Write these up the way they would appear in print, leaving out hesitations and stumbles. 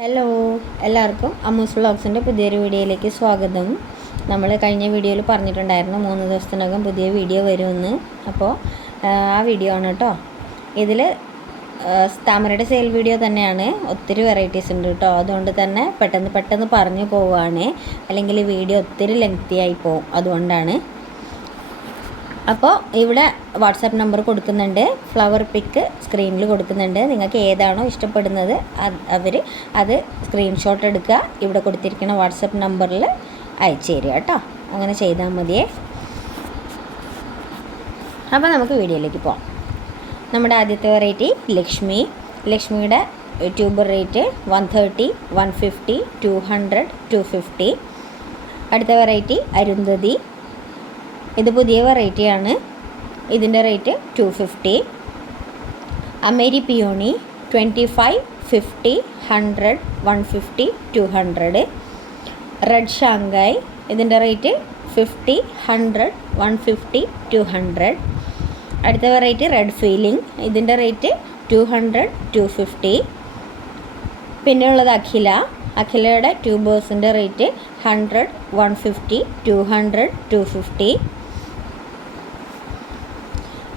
Hello, എല്ലാവർക്കും അമ്മൂസ് വ്ളോഗ്സിൻ്റെ പുതിയൊരു വീഡിയോയിലേക്ക് സ്വാഗതം. നമ്മൾ കഴിഞ്ഞ വീഡിയോയിൽ പറഞ്ഞിട്ടുണ്ടായിരുന്നു 3 ദിവസത്തിനകം പുതിയ വീഡിയോ വരുമെന്ന്. അപ്പോൾ ആ വീഡിയോ ആണ് കേട്ടോ. ഇതിൽ താമരയുടെ സെയിൽ വീഡിയോ തന്നെയാണ്. ഒത്തിരി വെറൈറ്റീസ് ഉണ്ട് കേട്ടോ. അതുകൊണ്ട് തന്നെ പെട്ടെന്ന് പറഞ്ഞു പോവുകയാണ്, അല്ലെങ്കിൽ വീഡിയോ ഒത്തിരി ലെങ്തി ആയി പോവും. അതുകൊണ്ടാണ്. അപ്പോൾ ഇവിടെ വാട്സാപ്പ് നമ്പർ കൊടുക്കുന്നുണ്ട്, ഫ്ലവർ പിക്ക് സ്ക്രീനിൽ കൊടുക്കുന്നുണ്ട്. നിങ്ങൾക്ക് ഏതാണോ ഇഷ്ടപ്പെടുന്നത് അത് സ്ക്രീൻഷോട്ട് എടുക്കുക, ഇവിടെ കൊടുത്തിരിക്കുന്ന വാട്സാപ്പ് നമ്പറിൽ അയച്ചു തരിക കേട്ടോ. അങ്ങനെ ചെയ്താൽ മതിയേ. അപ്പോൾ നമുക്ക് വീഡിയോയിലേക്ക് പോകാം. നമ്മുടെ ആദ്യത്തെ വെറൈറ്റി ലക്ഷ്മിയുടെ ട്യൂബർ റേറ്റ് 130, 150, 200, 250. അടുത്ത വെറൈറ്റി അരുന്ധതി. ഇത് പുതിയ വെറൈറ്റിയാണ്. ഇതിൻ്റെ റേറ്റ് 250. അമേരി പിയോണി 25, 50, 100, 150, 200. Red Shanghai. ഇതിൻ്റെ റേറ്റ് 50, 100, 150, 200. അടുത്ത വെറൈറ്റി റെഡ് ഫീലിംഗ്. ഇതിൻ്റെ റേറ്റ് 200, 250. പിന്നെ ഉള്ളത് അഖിലയുടെ ട്യൂബേഴ്സിൻ്റെ റേറ്റ് 100, 150, 200, 250.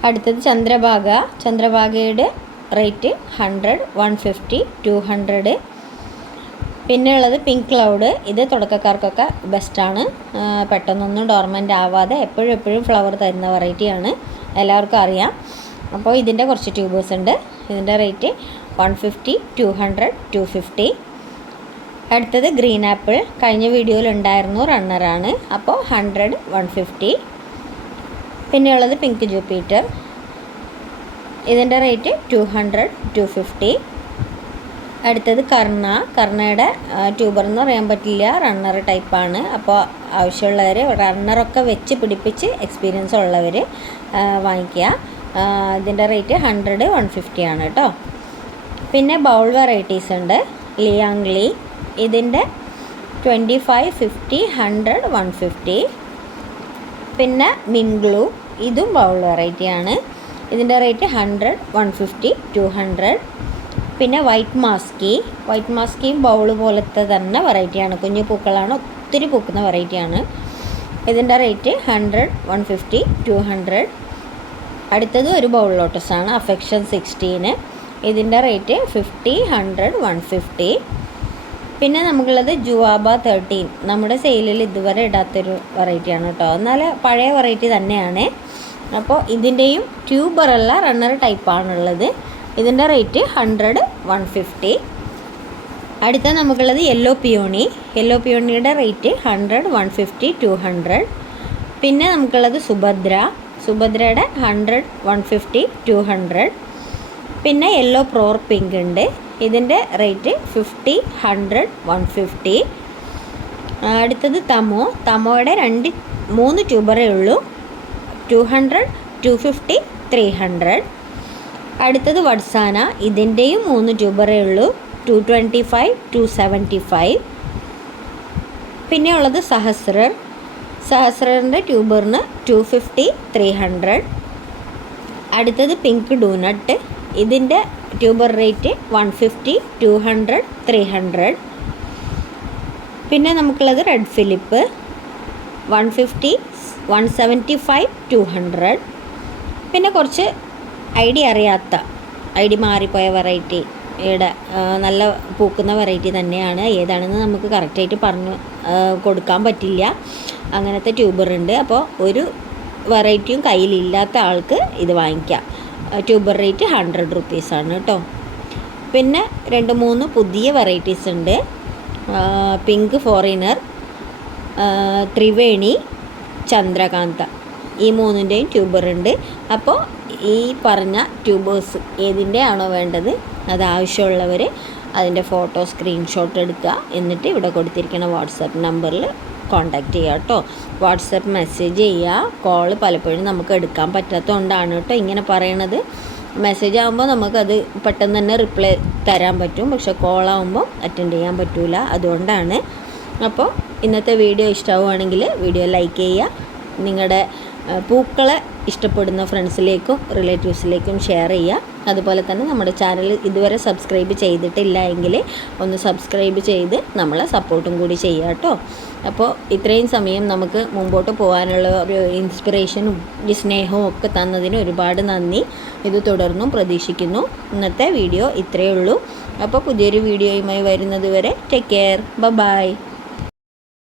അടുത്തത് ചന്ദ്രഭാഗയുടെ റേറ്റ് 100, 150, 200. പിന്നെ ഉള്ളത് പിങ്ക് ക്ലൗഡ്. ഇത് തുടക്കക്കാർക്കൊക്കെ ബെസ്റ്റാണ്. പെട്ടെന്നൊന്നും ഡോർമെൻ്റ് ആവാതെ എപ്പോഴും ഫ്ലവർ തരുന്ന വെറൈറ്റിയാണ്, എല്ലാവർക്കും അറിയാം. അപ്പോൾ ഇതിൻ്റെ കുറച്ച് ട്യൂബേഴ്സ് ഉണ്ട്. ഇതിൻ്റെ റേറ്റ് 150, 200, 250. അടുത്തത് ഗ്രീൻ ആപ്പിൾ. കഴിഞ്ഞ വീഡിയോയിൽ ഉണ്ടായിരുന്നു, റണ്ണറാണ്. അപ്പോൾ 100, 150. പിന്നെയുള്ളത് പിങ്ക് ജൂപ്പിറ്റർ. ഇതിൻ്റെ റേറ്റ് 200, 250. അടുത്തത് കർണയുടെ ട്യൂബർ എന്ന് പറയാൻ പറ്റില്ല, റണ്ണർ ടൈപ്പാണ്. അപ്പോൾ ആവശ്യമുള്ളവർ റണ്ണറൊക്കെ വെച്ച് പിടിപ്പിച്ച് എക്സ്പീരിയൻസ് ഉള്ളവർ വാങ്ങിക്കുക. ഇതിൻ്റെ റേറ്റ് 100, 150 ആണ് കേട്ടോ. പിന്നെ ബൗൾ വെറൈറ്റീസ് ഉണ്ട്. ലിയാങ്ലി. ഇതിൻ്റെ 25, 50, 100, 150. പിന്നെ മിംഗ്ലു. ഇതും ബൗൾ വെറൈറ്റിയാണ്. ഇതിൻ്റെ റേറ്റ് 100, 150, 200. പിന്നെ വൈറ്റ് മാസ്കിയും ബൗൾ പോലത്തെ തന്നെ വെറൈറ്റിയാണ്. കുഞ്ഞു പൂക്കളാണ്, ഒത്തിരി പൂക്കുന്ന വെറൈറ്റിയാണ്. ഇതിൻ്റെ റേറ്റ് 100, 150, 200. അടുത്തത് ഒരു ബൗൾ ലോട്ടസാണ്, അഫെക്ഷൻ 16. ഇതിൻ്റെ റേറ്റ് 50, 100, 150. പിന്നെ നമുക്കുള്ളത് ജുവാബ 13. നമ്മുടെ സെയിലിൽ ഇതുവരെ ഇടാത്തൊരു വെറൈറ്റിയാണ് കേട്ടോ. എന്നാൽ പഴയ വെറൈറ്റി തന്നെയാണ്. അപ്പോൾ ഇതിൻ്റെയും ട്യൂബറല്ല, റണ്ണർ ടൈപ്പാണുള്ളത്. ഇതിൻ്റെ റേറ്റ് 100, 150. അടുത്ത നമുക്കുള്ളത് യെല്ലോ പിയോണിയുടെ റേറ്റ് 100, 150, 200. പിന്നെ നമുക്കുള്ളത് സുഭദ്രയുടെ 100, 150, 200. പിന്നെ യെല്ലോ പ്രോർ പിങ്ക് ഉണ്ട്. ഇതിൻ്റെ റേറ്റ് 50, 100, 150. അടുത്തത് തമോയുടെ 3 ട്യൂബറേ ഉള്ളൂ. 200, 250, 300. അടുത്തത് വഡ്സാന. ഇതിൻ്റെയും 3 ട്യൂബറേ ഉള്ളൂ. 225, 275. പിന്നെ ഉള്ളത് സഹസ്രറിൻ്റെ ട്യൂബറിന് 250, 300. അടുത്തത് പിങ്ക് ഡൂനട്ട്. ഇതിൻ്റെ ട്യൂബർ റേറ്റ് 150, 200, 300. പിന്നെ നമുക്കുള്ളത് റെഡ് ഫിലിപ്പ് 150, 175, 200. പിന്നെ കുറച്ച് ഐഡി മാറിപ്പോയ വെറൈറ്റിയുടെ നല്ല പൂക്കുന്ന വെറൈറ്റി തന്നെയാണ്. ഏതാണെന്ന് നമുക്ക് കറക്റ്റായിട്ട് പറഞ്ഞു കൊടുക്കാൻ പറ്റില്ല, അങ്ങനത്തെ ട്യൂബറുണ്ട്. അപ്പോൾ ഒരു വെറൈറ്റിയും കയ്യിലില്ലാത്ത ആൾക്ക് ഇത് വാങ്ങിക്കാം. ട്യൂബർ റേറ്റ് 100 റുപ്പീസാണ് കേട്ടോ. പിന്നെ 2-3 പുതിയ വെറൈറ്റീസ് ഉണ്ട്. Pink foreigner, Triveni, Chandrakanta. ഈ 3ൻ്റെയും ട്യൂബറുണ്ട്. അപ്പോൾ ഈ പറഞ്ഞ ട്യൂബേഴ്സ് ഏതിൻ്റെ ആണോ വേണ്ടത് അത് ആവശ്യമുള്ളവർ അതിൻ്റെ ഫോട്ടോ സ്ക്രീൻഷോട്ട് എടുക്കുക. എന്നിട്ട് ഇവിടെ കൊടുത്തിരിക്കുന്ന വാട്സാപ്പ് നമ്പറിൽ കോൺടാക്റ്റ് ചെയ്യുക കേട്ടോ. വാട്സപ്പ് മെസ്സേജ് ചെയ്യുക. കോൾ പലപ്പോഴും നമുക്ക് എടുക്കാൻ പറ്റാത്തതുകൊണ്ടാണ് കേട്ടോ ഇങ്ങനെ പറയണത്. മെസ്സേജ് ആകുമ്പോൾ നമുക്കത് പെട്ടെന്ന് തന്നെ റിപ്ലൈ തരാൻ പറ്റും, പക്ഷെ കോളാകുമ്പോൾ അറ്റൻഡ് ചെയ്യാൻ പറ്റില്ല. അതുകൊണ്ടാണ്. അപ്പോൾ ഇന്നത്തെ വീഡിയോ ഇഷ്ടമാവുകയാണെങ്കിൽ വീഡിയോ ലൈക്ക് ചെയ്യുക. നിങ്ങളുടെ പൂക്കളെ ഇഷ്ടപ്പെടുന്ന ഫ്രണ്ട്സിലേക്കും റിലേറ്റീവ്സിലേക്കും ഷെയർ ചെയ്യുക. അതുപോലെ തന്നെ നമ്മുടെ ചാനൽ ഇതുവരെ സബ്സ്ക്രൈബ് ചെയ്തിട്ടില്ല എങ്കിൽ ഒന്ന് സബ്സ്ക്രൈബ് ചെയ്ത് നമ്മളെ സപ്പോർട്ടും കൂടി ചെയ്യുക കേട്ടോ. അപ്പോൾ ഇത്രയും സമയം നമുക്ക് മുമ്പോട്ട് പോകാനുള്ള ഒരു ഇൻസ്പിറേഷനും ഈ സ്നേഹവും ഒക്കെ തന്നതിന് ഒരുപാട് നന്ദി. ഇത് തുടർന്നും പ്രതീക്ഷിക്കുന്നു. ഇന്നത്തെ വീഡിയോ ഇത്രയേ ഉള്ളൂ. അപ്പോൾ പുതിയൊരു വീഡിയോയുമായി വരുന്നത് വരെ ടേക്ക് കെയർ. ബൈ.